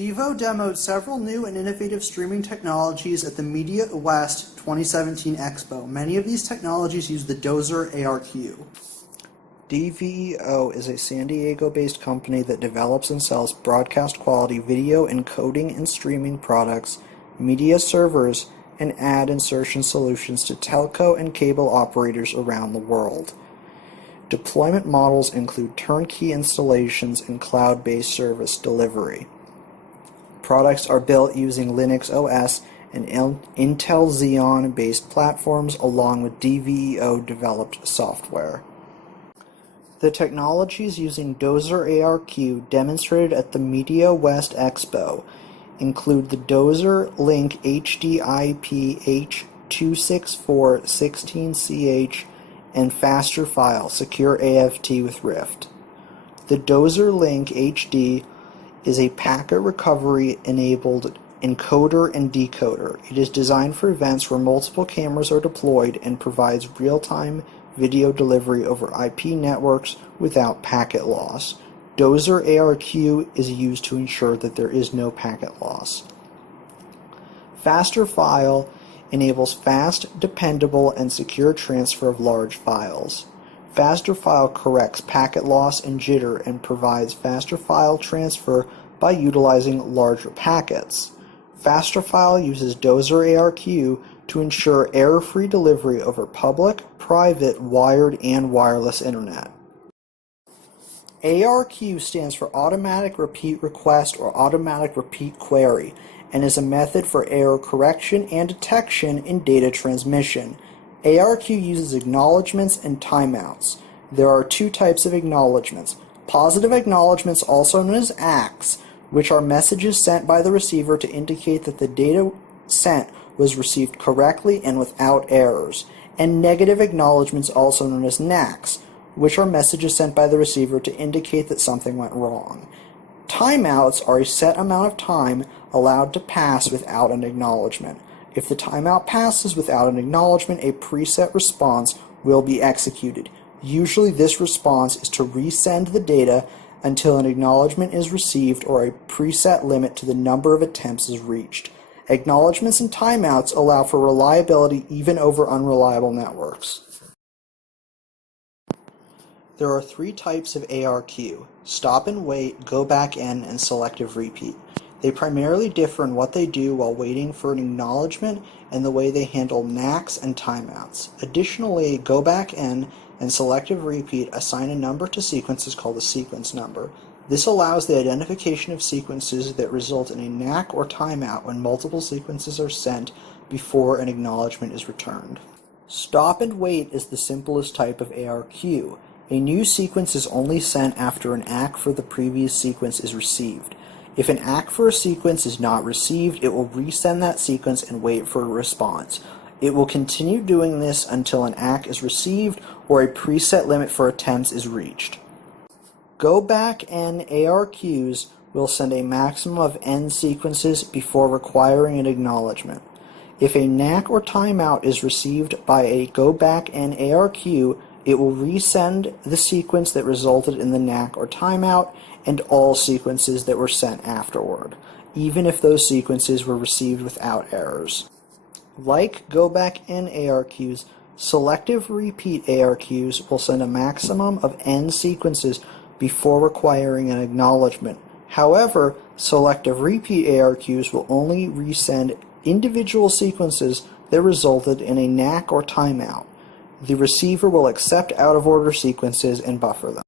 DEVO demoed several new and innovative streaming technologies at the Media West 2017 Expo. Many of these technologies use the Dozer ARQ. DEVO is a San Diego-based company that develops and sells broadcast-quality video encoding and streaming products, media servers, and ad insertion solutions to telco and cable operators around the world. Deployment models include turnkey installations and cloud-based service delivery. Products are built using Linux OS and Intel Xeon-based platforms along with DEVO-developed software. The technologies using Dozer ARQ demonstrated at the Media West Expo include the Dozer Link HDIP H264-16CH and Faster File Secure AFT with Rift. The Dozer Link HD is a packet recovery-enabled encoder and decoder. It is designed for events where multiple cameras are deployed and provides real-time video delivery over IP networks without packet loss. Dozer ARQ is used to ensure that there is no packet loss. Faster File enables fast, dependable, and secure transfer of large files. Faster File corrects packet loss and jitter and provides faster file transfer by utilizing larger packets. Faster File uses Dozer ARQ to ensure error-free delivery over public, private, wired, and wireless internet. ARQ stands for Automatic Repeat Request or Automatic Repeat Query, and is a method for error correction and detection in data transmission. ARQ uses acknowledgments and timeouts. There are two types of acknowledgments. Positive acknowledgments, also known as ARQs, which are messages sent by the receiver to indicate that the data sent was received correctly and without errors. And negative acknowledgments, also known as NACs, which are messages sent by the receiver to indicate that something went wrong. Timeouts are a set amount of time allowed to pass without an acknowledgment. If the timeout passes without an acknowledgment, a preset response will be executed. Usually this response is to resend the data until an acknowledgment is received or a preset limit to the number of attempts is reached. Acknowledgments and timeouts allow for reliability even over unreliable networks. There are three types of ARQ: stop and wait, go back in, and selective repeat. They primarily differ in what they do while waiting for an acknowledgement and the way they handle NACs and timeouts. Additionally, go back in and selective repeat assign a number to sequences called a sequence number. This allows the identification of sequences that result in a NAC or timeout when multiple sequences are sent before an acknowledgement is returned. Stop and wait is the simplest type of ARQ. A new sequence is only sent after an ARQ for the previous sequence is received. If an ARQ for a sequence is not received, it will resend that sequence and wait for a response. It will continue doing this until an ARQ is received or a preset limit for attempts is reached. Go back N ARQs will send a maximum of N sequences before requiring an acknowledgement. If a NAC or timeout is received by a go back N ARQ, it will resend the sequence that resulted in the NAC or timeout and all sequences that were sent afterward, even if those sequences were received without errors. Like go back N ARQs, selective repeat ARQs will send a maximum of N sequences before requiring an acknowledgement. However, selective repeat ARQs will only resend individual sequences that resulted in a NAC or timeout. The receiver will accept out-of-order sequences and buffer them.